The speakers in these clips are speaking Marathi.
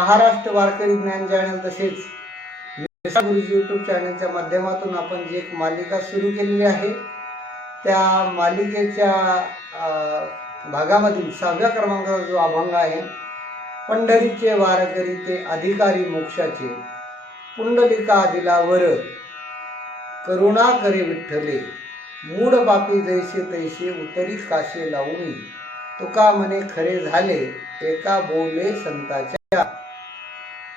महाराष्ट्र वारकरी ज्ञान चॅनल तसेच गुरुजी यूट्यूब चॅनलच्या माध्यमातून आपण जी एक मालिका सुरू केलेली आहे त्या मालिकेच्या भागामधील सहाव्या क्रमांकाचा जो अभंग आहे पंढरीचे वारकरी ते अधिकारी मोक्षाचे पुंडलिका दिलावर करुणा करे विठ्ठले मूड बापी जैसे तैसे उतरी काशे लावून तुका म्हणे खरे झाले एका बोले संताच्या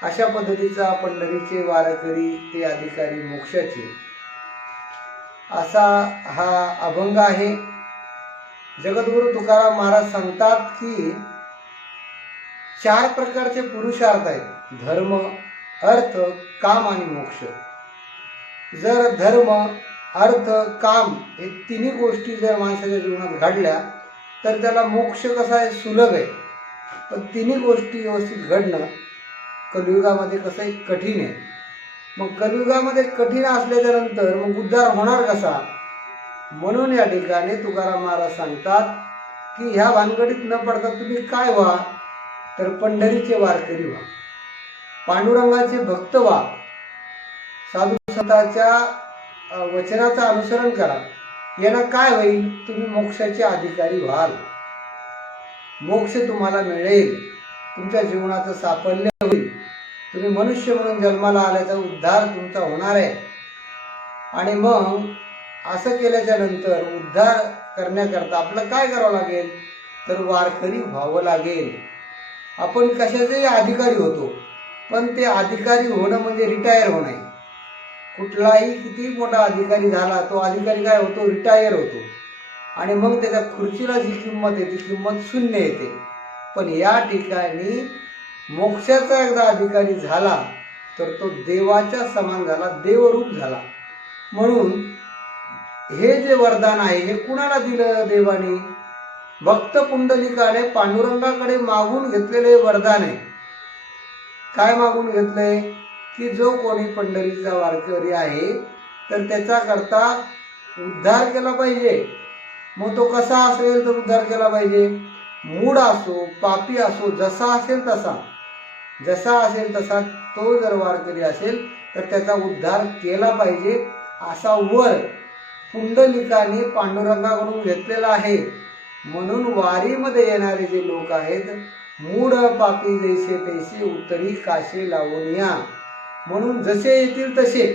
अशा पद्धतीचा पंढरीचे वारकरी ते अधिकारी मोक्षाचे. असा हा अभंग आहे. जगद्गुरु तुकाराम महाराज सांगतात की चार प्रकारचे पुरुषार्थ आहेत. धर्म अर्थ काम आणि मोक्ष. जर धर्म अर्थ काम हे तिन्ही गोष्टी जर माणसाच्या जीवनात घडल्या तर त्याला मोक्ष कसा आहे? सुलभ आहे. पण तिन्ही गोष्टी व्यवस्थित घडणं कलियुगामध्ये कसं आहे कठीण आहे. मग कलियुगामध्ये कठीण असल्याच्या नंतर मग उद्धार होणार कसा? म्हणून या ठिकाणी तुकाराम महाराज सांगतात की ह्या भानगडीत न पडता तुम्ही काय व्हा? तर पंढरीचे वारकरी व्हा. पांडुरंगाचे भक्त व्हा. साधू संताच्या वचनाचं अनुसरण करा. यानं काय होईल? तुम्ही मोक्षाचे अधिकारी व्हाल. मोक्ष तुम्हाला मिळेल. तुमच्या जीवनाचं साफल्य होईल. तुम्ही मनुष्य म्हणून जन्माला आल्याचा उद्धार तुमचा होणार आहे. आणि मग असं केल्याच्यानंतर उद्धार करण्याकरता आपलं काय करावं लागेल? तर वारकरी व्हावं लागेल. आपण कशाचेही अधिकारी होतो पण ते अधिकारी होणं म्हणजे रिटायर होणं आहे. कुठलाही किती मोठा अधिकारी झाला तो अधिकारी काय होतो? रिटायर होतो. आणि मग त्याच्या खुर्चीला जी किंमत येते ती किंमत शून्य येते. पण या ठिकाणी मोक्षाचा एकदा अधिकारी झाला तर तो देवाच्या समान झाला देवरूप झाला. म्हणून हे जे वरदान आहे हे कुणाला दिलं देवाने? भक्त पुंडलिकाने पांडुरंगाकडे मागून घेतलेले वरदान आहे. काय मागून घेतलंय? की जो कोणी पंढरीचा वारकरी आहे तर त्याचा करता उद्धार केला पाहिजे. मग तो कसा असेल तर उद्धार केला पाहिजे? मूड असो पापी असो जसा असेल तसा जसा असेल तसा तो जर वारकरी असेल तर त्याचा उद्धार केला पाहिजे असा वर पुंडलिकाने पांडुरंगाकडून घेतलेला आहे. म्हणून वारीमध्ये येणारे जे लोक आहेत मूड पापी जैसे तैसे उत्तरी काशे लावून या. म्हणून जसे येतील तसे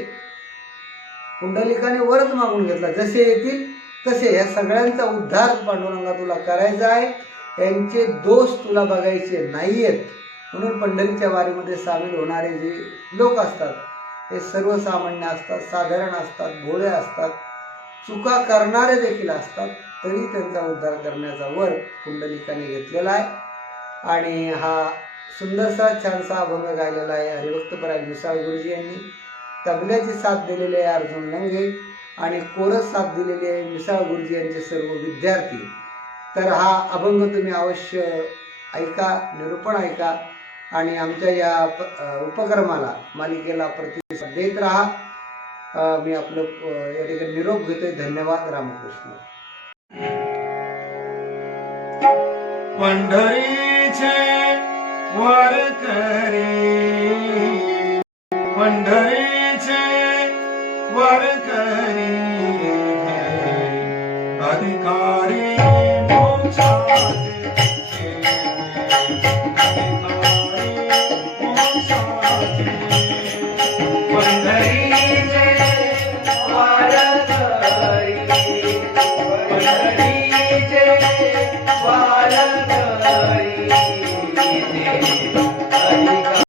पुंडलिकाने वरच मागून घेतला जसे येतील तसे या सगळ्यांचा उद्धार पांडुरंगा तुला करायचा आहे. यांचे दोष तुला बघायचे नाहीयेत. म्हणून पंढरीच्या वारीमध्ये सामील होणारे जे लोक असतात हे सर्वसामान्य असतात साधारण असतात भोळे असतात चुका करणारे देखील असतात तरी त्यांचा उद्धार करण्याचा वर पुंडलिकाने घेतलेला आहे. आणि हा सुंदरसा छानसा अभंग गायलेला आहे हरिभक्तपराय मिसाळ गुरुजी यांनी. तबल्याची साथ दिलेली आहे अर्जुन लंगे आणि कोरस साथ दिलेली आहे मिसाळ गुरुजी यांचे सर्व विद्यार्थी. तर हा अभंग तुम्ही अवश्य ऐका निरूपण ऐका आणि आमच्या या उपक्रमाला मालिकेला प्रतिसाद देत राहा. मी आपलं या ठिकाणी निरोप घेतोय. धन्यवाद रामकृष्ण. पंढरीचे वारकरी पंढरीचे वारकरी अधिकारी मोक्षाचे अधिकारी मोक्षाचे पंढरीचे वारकरी पंढरीचे Thank you.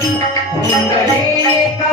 குண்டலிகா